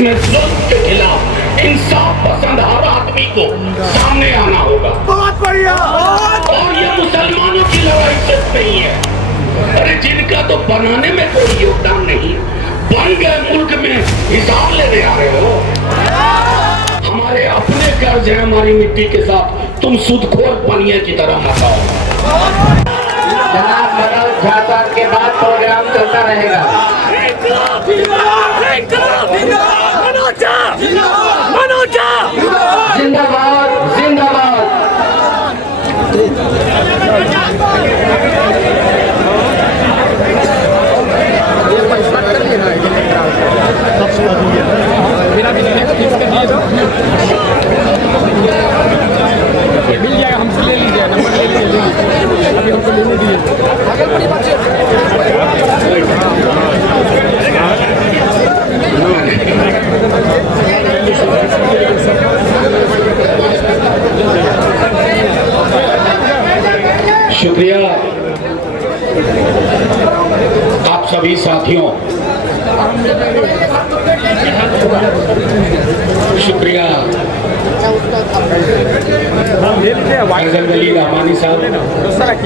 में जुल्म के खिलाफ इंसाफ पसंद हर आदमी को सामने आना होगा। बहुत बढ़िया। और ये मुसलमानों की लड़ाई सिर्फ नहीं है, अरे जिनका तो बनाने में कोई योगदान नहीं, बन गए मुल्क में हिसाब लेने आ रहे हो। हमारे अपने कर्ज है हमारी मिट्टी के साथ, तुम सुदखोर पनिये की तरह मत आओ। जनाब मनोज झा साहब के बाद प्रोग्राम चलता रहेगा। जिंदाबाद जिंदाबाद। मिल जाएगा, हमसे ले लीजिए, नंबर ले लीजिए, अभी हमको लेने दीजिए। शुक्रिया आप सभी साथियों, शुक्रिया फैजल वली रहमानी साहब,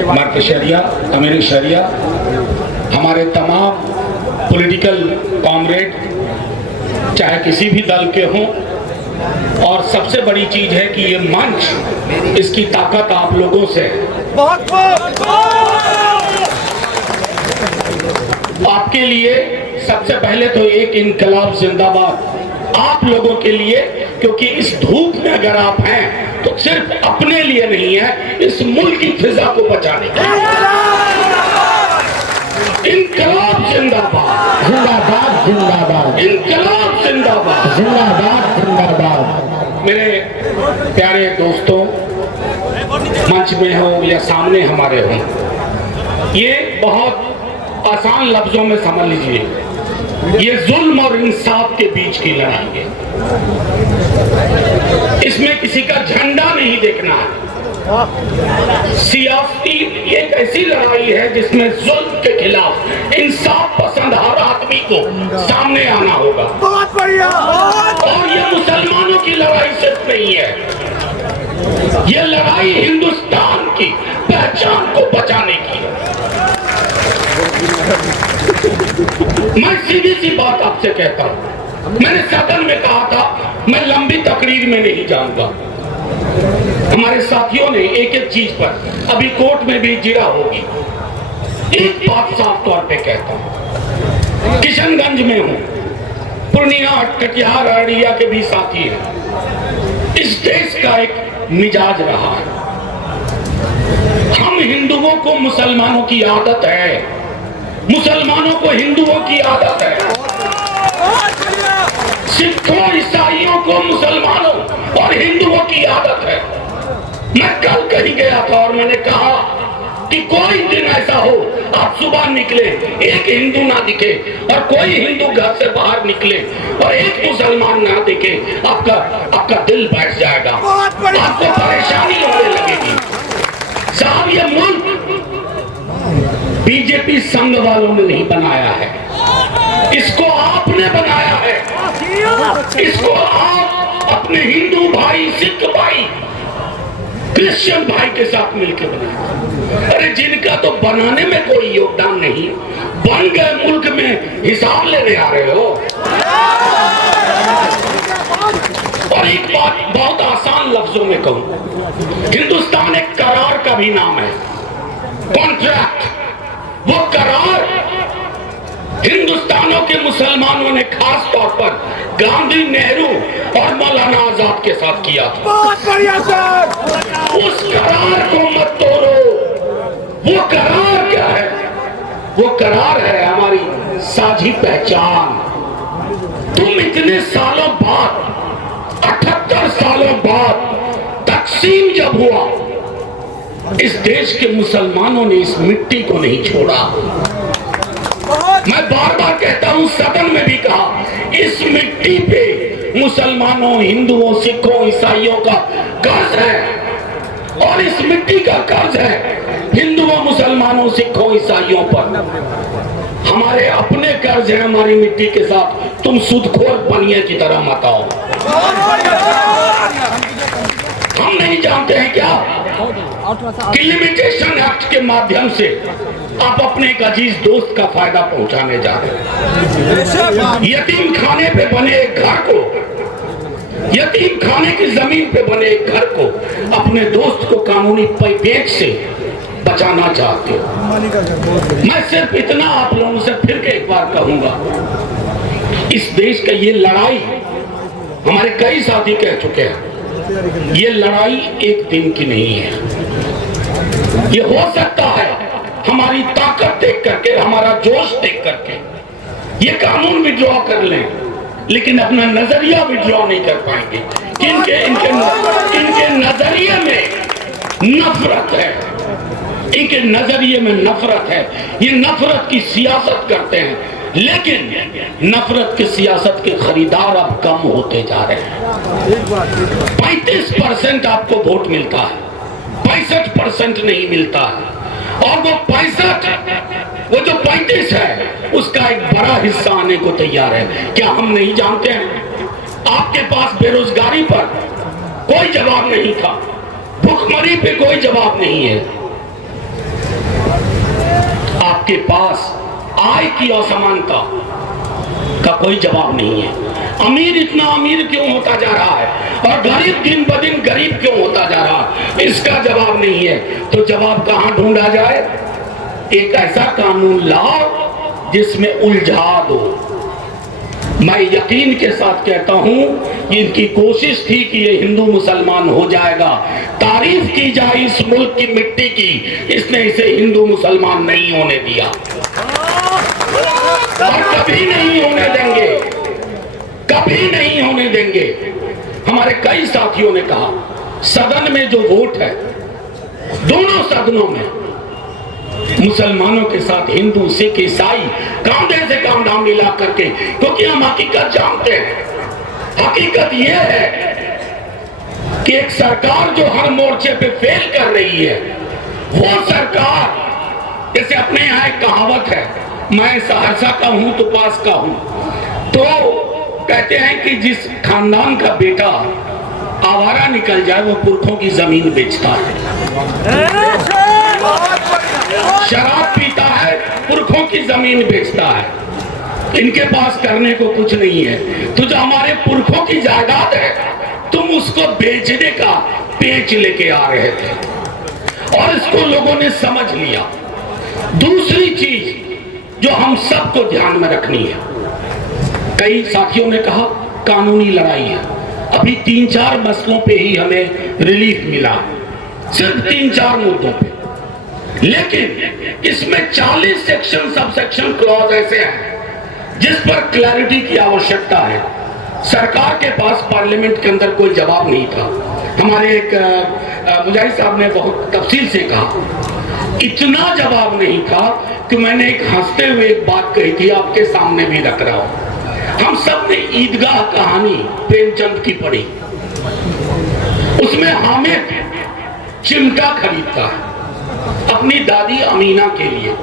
मर्द शरिया, अमीर शरिया, हमारे तमाम पॉलिटिकल कॉमरेड चाहे किसी भी दल के हों, और सबसे बड़ी चीज है कि ये मंच, इसकी ताकत आप लोगों से है। आपके लिए सबसे पहले तो एक इनकलाब जिंदाबाद आप लोगों के लिए, क्योंकि इस धूप में अगर आप हैं तो सिर्फ अपने लिए नहीं है, इस मुल्क की फिजा को बचाने के लिए। इनकलाब जिंदाबाद जिंदाबाद जिंदाबाद। इनकलाब जिंदाबाद जिंदाबाद जिंदाबाद। मेरे प्यारे दोस्तों, मंच में हो या सामने हमारे हो, ये बहुत आसान लफ्जों में समझ लीजिए, ये जुल्म और इंसाफ के बीच की लड़ाई है। इसमें किसी का झंडा नहीं देखना है। सियासी एक ऐसी लड़ाई है जिसमें जुल्म के खिलाफ इंसाफ पसंद हर आदमी को सामने आना होगा। बहुत बढ़िया। और ये मुसलमानों की लड़ाई सिर्फ नहीं है, ये लड़ाई हिंदुस्तान की पहचान को बचाने की है। मैं सीधी सी बात आपसे कहता हूं, मैंने सदन में कहा था मैं लंबी तकरीर में नहीं जाऊंगा। हमारे साथियों ने एक एक चीज पर अभी कोर्ट में भी जिरा होगी। एक बात साफ तौर पे कहता हूं, किशनगंज में हूं, पूर्णिया, कटिहार, अररिया के भी साथी हैं। इस देश का एक मिजाज रहा है, हम हिंदुओं को मुसलमानों की आदत है, मुसलमानों को हिंदुओं की आदत है, सिखों ईसाइयों को मुसलमानों और हिंदुओं की आदत है। मैं कल कहीं गया था और मैंने कहा कि कोई दिन ऐसा हो आप सुबह निकले, एक हिंदू ना दिखे, और कोई हिंदू घर से बाहर निकले और एक मुसलमान ना दिखे, आपका दिल बैठ जाएगा, आपको परेशानी होने लगेगी। साहब, ये मुल्क बीजेपी संघ वालों ने नहीं बनाया है, इसको आपने बनाया है। इसको आप अपने हिंदू भाई, सिख भाई, क्रिश्चियन भाई के साथ मिलकर बनाया। अरे जिनका तो बनाने में कोई योगदान नहीं, बन गए मुल्क में हिसाब लेने आ रहे हो। और एक बात बहुत आसान लफ्जों में कहूं, हिंदुस्तान एक करार का भी नाम है, कॉन्ट्रैक्ट। वो करार हिंदुस्तानों के मुसलमानों ने खास तौर पर गांधी, नेहरू और मौलाना आजाद के साथ किया था। बहुत बढ़िया सर। उस करार को मत तोड़ो। वो करार क्या है? वो करार है हमारी साझी पहचान। तुम इतने सालों बाद, 78 सालों बाद तकसीम जब हुआ, इस देश के मुसलमानों ने इस मिट्टी को नहीं छोड़ा। मैं बार बार कहता हूं, सदन में भी कहा, इस मिट्टी पे मुसलमानों, हिंदुओं, सिखों, ईसाइयों का कर्ज है, और इस मिट्टी का कर्ज है हिंदुओं, मुसलमानों, सिखों, ईसाइयों पर। हमारे अपने कर्ज हैं हमारी मिट्टी के साथ, तुम सूदखोर बनिए की तरह मत आओ। हम नहीं जानते हैं क्या कि लिमिटेशन एक्ट के माध्यम से आप अपने एक अजीज दोस्त का फायदा पहुंचाने जा रहे हैं। यतीम खाने पे बने एक घर को, यतीम खाने की जमीन पे बने एक घर को अपने दोस्त को कानूनी पेच से बचाना चाहते हो। मैं सिर्फ इतना आप लोगों से फिर एक बार कहूंगा, इस देश का ये लड़ाई, हमारे कई साथी कह चुके हैं, ये लड़ाई एक दिन की नहीं है। ये हो सकता है हमारी ताकत देख करके, हमारा जोश देख करके ये कानून विड्रॉ कर लें, लेकिन अपना नजरिया विड्रॉ नहीं कर पाएंगे। इनके नजरिए में नफरत है, इनके नजरिए में नफरत है। ये नफरत की सियासत करते हैं, लेकिन नफरत की सियासत के खरीदार अब कम होते जा रहे हैं। 35% आपको वोट मिलता है, 65% नहीं मिलता है। और वो जो 35 है उसका एक बड़ा हिस्सा आने को तैयार है। क्या हम नहीं जानते हैं? आपके पास बेरोजगारी पर कोई जवाब नहीं था, भुखमरी पे कोई जवाब नहीं है, आपके पास आय की असमानता का कोई जवाब नहीं है। अमीर इतना अमीर क्यों होता जा रहा है और गरीब दिन ब दिन गरीब क्यों होता जा रहा है, इसका जवाब नहीं है। तो जवाब कहां ढूंढा जाए? एक ऐसा कानून लाओ जिसमें उलझा दो। मैं यकीन के साथ कहता हूं कि इनकी कोशिश थी कि ये हिंदू मुसलमान हो जाएगा, तारीफ की जाए इस मुल्क की मिट्टी की, इसने इसे हिंदू मुसलमान नहीं होने दिया और कभी नहीं होने देंगे, कभी नहीं होने देंगे। हमारे कई साथियों ने कहा सदन में जो वोट है, दोनों सदनों में मुसलमानों के साथ हिंदू सिख ईसाई कांधे से कांधा मिला करके, क्योंकि हम हकीकत जानते हैं। हकीकत यह है कि एक सरकार जो हर मोर्चे पे फेल कर रही है, वो सरकार, जैसे अपने यहाँ एक कहावत है, मैं सहरसा का हूं तो पास का हूं, तो कहते हैं कि जिस खानदान का बेटा आवारा निकल जाए वो पुरखों की जमीन बेचता है, शराब पीता है, पुरखों की जमीन बेचता है। इनके पास करने को कुछ नहीं है। तो जो हमारे पुरखों की जायदाद है, तुम उसको बेचने का पेच लेके आ रहे थे और इसको लोगों ने समझ लिया। दूसरी चीज जो हम सबको ध्यान में रखनी है, कई साथियों ने कहा कानूनी लड़ाई है, अभी 3-4 मसलों पे ही हमें रिलीफ मिला, सिर्फ 3-4 मुद्दों पे, लेकिन इसमें 40 सेक्शन सब सेक्शन क्लॉज ऐसे हैं जिस पर क्लैरिटी की आवश्यकता है। सरकार के पास पार्लियामेंट के अंदर कोई जवाब नहीं था। हमारे एक मुजाहिद साहब ने बहुत तफसील से कहा, इतना जवाब नहीं था कि मैंने एक हंसते हुए एक बात कही थी, आपके सामने भी रख रहा हूं। हम सब ने ईदगाह कहानी प्रेमचंद की पढ़ी, उसमें हामिद चिमटा खरीदता है अपनी दादी अमीना के लिए,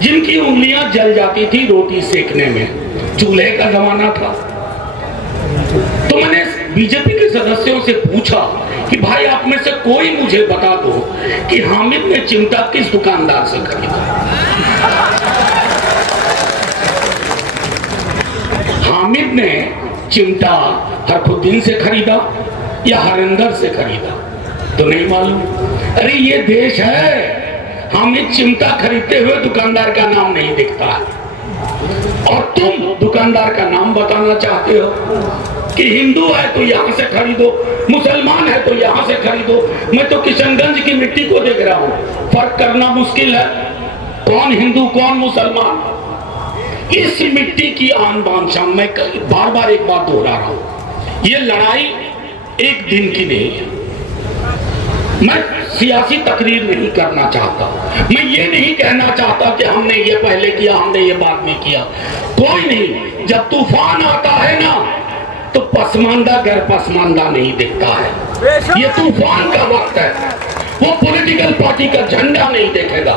जिनकी उंगलियां जल जाती थी रोटी सेकने में, चूल्हे का जमाना था। तो मैंने बीजेपी के सदस्यों से पूछा कि भाई आप में से कोई मुझे बता दो कि हामिद ने चिमटा किस दुकानदार से खरीदा। हामिद ने चिमटा हरखुद्दीन से खरीदा या हरिंदर से खरीदा तो नहीं मालूम। अरे ये देश है, हामिद चिमटा खरीदते हुए दुकानदार का नाम नहीं दिखता है और तुम दुकानदार का नाम बताना चाहते हो कि हिंदू है तो यहां से खरीदो, मुसलमान है तो यहां से खरीदो। मैं तो किशनगंज की मिट्टी को देख रहा हूं, फर्क करना मुश्किल है कौन हिंदू कौन मुसलमान। इस मिट्टी की आन बान शान, मैं बार बार एक बात दोहरा रहा हूं, ये लड़ाई एक दिन की नहीं है। मैं सियासी तकरीर नहीं करना चाहता, मैं ये नहीं कहना चाहता कि हमने ये पहले किया हमने ये बाद में किया, कोई नहीं। जब तूफान आता है ना तो पसमानदा घर पसमानदा नहीं दिखता है, ये तूफान का वक्त है। वो पॉलिटिकल पार्टी का झंडा नहीं देखेगा।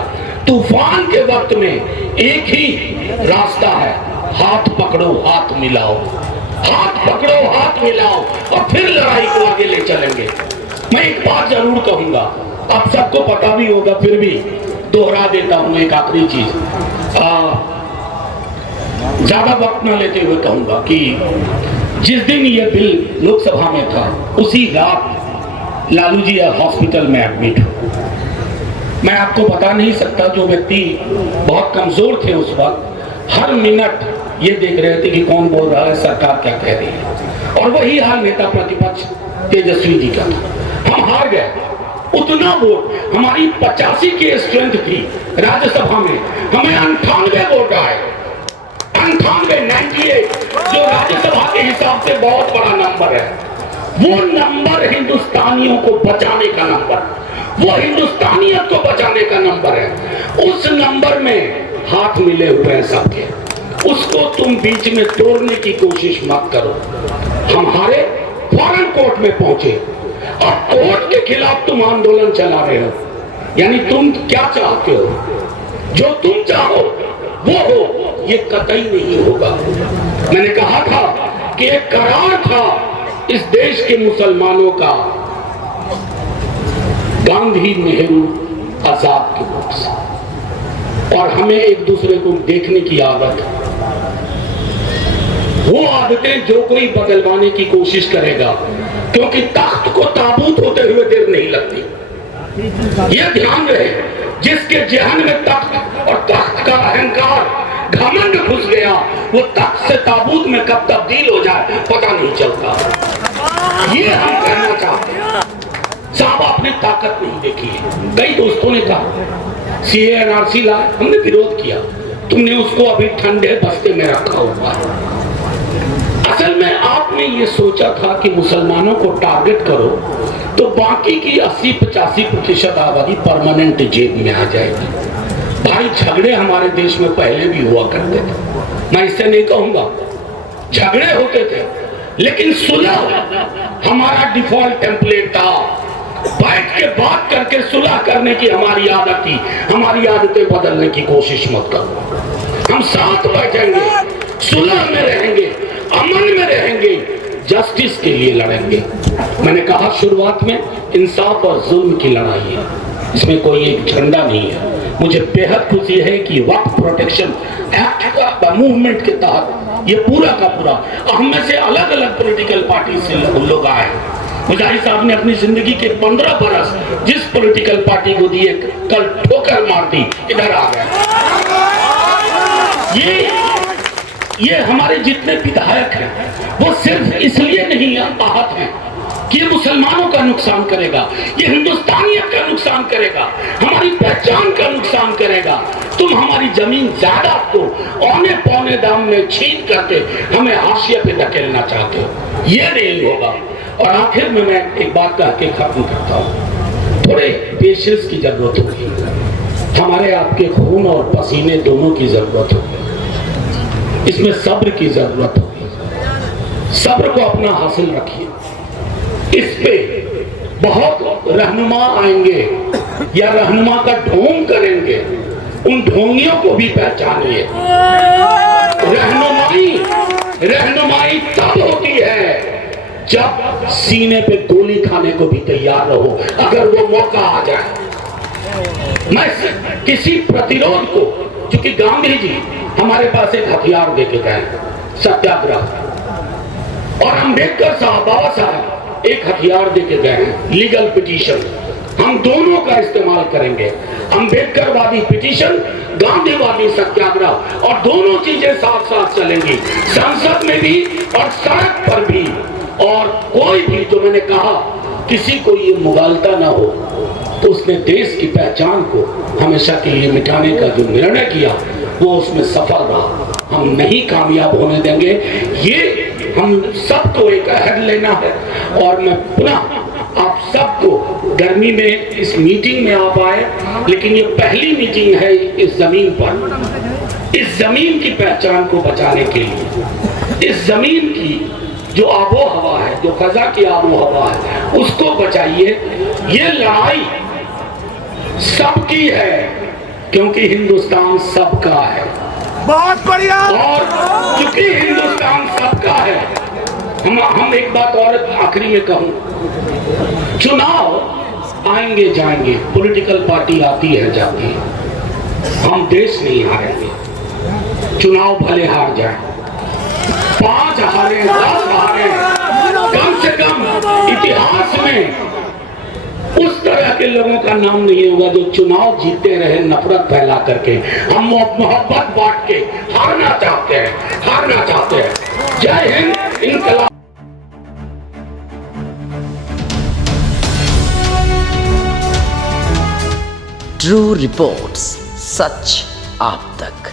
तूफान के वक्त में एक ही रास्ता है, हाथ पकड़ो हाथ मिलाओ, हाथ पकड़ो हाथ मिलाओ और फिर लड़ाई को आगे ले चलेंगे। मैं एक बात जरूर कहूंगा, आप सबको पता भी होगा, फिर भी दोहरा देता हूं एक आखिरी चीज। ज्यादा वक्त न लेते हुए कहूंगा कि जिस दिन ये बिल लोकसभा में था उसी रात लालू जी हॉस्पिटल में एडमिट हो। मैं आपको बता नहीं सकता, जो व्यक्ति बहुत कमजोर थे उस वक्त, हर मिनट ये देख रहे थे कि कौन बोल रहा है, सरकार क्या कह रही है। और वही हाल नेता प्रतिपक्ष तेजस्वी जी का था। हम हार गए। उतना वोट, हमारी 85 की स्ट्रेंथ थी राज्यसभा में, हमें 98 वोट आए। 98 जो राज्यसभा के हिसाब से बहुत बड़ा नंबर है। वो नंबर हिंदुस्तानियों को बचाने का नंबर, वो हिंदुस्तानियत को बचाने का नंबर है। उस नंबर में हाथ मिले हुए हैं सबके, उसको तुम बीच में तोड़ने की कोशिश मत करो। हम हारे, फौरन कोर्ट में पहुंचे और कोर्ट के खिलाफ तुम आंदोलन चला रहे हो। यानी तुम क्या चाहते हो? जो तुम चाहो वो हो, ये कतई नहीं होगा। मैंने कहा था कि एक करार था इस देश के मुसलमानों का, गांधी, नेहरू, आजाद के वोट से। और हमें एक दूसरे को देखने की आदत है। वो आदतें जो कोई बदलवाने की कोशिश करेगा, क्योंकि तख्त को ताबूत होते हुए देर नहीं लगती। ये ध्यान रहे, जिसके जहन में तख्त और तख्त का अहंकार, घमंड घुस गया, वो तख्त से ताबूत में कब तब्दील हो जाए पता नहीं चलता। ये हम कहना चाहते हैं। साहब आपने ताकत नहीं देखी है। कई दोस्तों ने कहा सीए एनआरसी लाए, हमने विरोध किया, तुमने उसको अभी ठंडे बस्ते में रखा हुआ है। असल में आपने ये सोचा था कि मुसलमानों को टारगेट करो तो बाकी की 80-85% आबादी परमानेंट जेब में आ जाएगी। भाई झगड़े हमारे देश में पहले भी हुआ करते थे, मैं इससे नहीं कहूंगा, झगड़े होते थे, लेकिन सुलह हमारा डिफॉल्ट टेम्पलेट था। बैठ के बात करके सुलह करने की हमारी आदत थी। हमारी आदतें बदलने की कोशिश मत करो। हम साथ बैठेंगे, सुलह में रहेंगे, अमन में रहेंगे, जस्टिस के लिए लड़ेंगे। मैंने कहा शुरुआत में, इंसाफ और जुल्म की लड़ाई है, इसमें कोई एक झंडा नहीं है। मुझे बेहद खुशी है कि वक्फ प्रोटेक्शन एक्ट का मूवमेंट के तहत ये पूरा का पूरा, हम में से अलग अलग पॉलिटिकल पार्टी से लोग आए। मुजाहिद साहब ने अपनी जिंदगी के 15 बरस जिस पॉलिटिकल पार्टी को दिए, कल ठोकर मार दी, इधर आ गए। ये हमारे जितने विधायक हैं वो सिर्फ इसलिए नहीं आहत हैं कि ये मुसलमानों का नुकसान करेगा, ये हिंदुस्तानियत का नुकसान करेगा, हमारी पहचान का नुकसान करेगा। तुम हमारी जमीन जायदाद को औने पौने दाम में छीन करके हमें हाशिए पे धकेलना चाहते हो, ये नहीं होगा। और आखिर में मैं एक बात कह के खत्म करता हूँ, थोड़े पेशेंस की जरूरत होगी, हमारे आपके खून और पसीने दोनों की जरूरत होगी, इसमें सब्र की जरूरत होगी। सब्र को अपना हासिल रखिए। इस पे बहुत रहनुमा आएंगे या रहनुमा का ढोंग करेंगे, उन ढोंगियों को भी पहचानिए। रहनुमाई तब होती है जब सीने पे गोली खाने को भी तैयार रहो अगर वो मौका आ जाए। मैं किसी प्रतिरोध को, क्योंकि गांधी जी हमारे पास एक हथियार देके गए, सत्याग्रह, और अम्बेडकर साहब, बाबा साहब एक हथियार देके गए हैं, लीगल पिटीशन। हम दोनों का इस्तेमाल करेंगे, अम्बेडकरवादी पिटीशन, गांधीवादी सत्याग्रह, और दोनों चीजें साथ साथ चलेंगी, संसद में भी और सड़क पर भी। और कोई भी, जो मैंने कहा, किसी को ये मुगालता ना हो, तो उसने देश की पहचान को हमेशा के लिए मिटाने का जो निर्णय किया वो उसमें सफल रहा। हम नहीं कामयाब होने देंगे, ये हम सबको एक अहद लेना है। और मैं पुनः आप सबको, गर्मी में इस मीटिंग में आप आए, लेकिन ये पहली मीटिंग है इस जमीन पर, इस जमीन की पहचान को बचाने के लिए, इस जमीन की जो आबो हवा है, जो फजा की आबो हवा है, उसको बचाइए। ये लड़ाई सबकी है, क्योंकि हिंदुस्तान सबका है। बहुत बढ़िया। और चूंकि हिंदुस्तान सबका है, हम एक बात और आखिरी में कहूं, चुनाव आएंगे जाएंगे, पॉलिटिकल पार्टी आती है जाती है, हम देश नहीं हारेंगे। चुनाव भले हार जाए, 5 हारे 10 हारे, कम से कम इतिहास में उस तरह के लोगों का नाम नहीं होगा जो चुनाव जीतते रहे नफरत फैला करके। हम मोहब्बत बांट के हारना चाहते हैं। जय हिंद, इनकलाब। ट्रू रिपोर्ट्स, सच आप तक।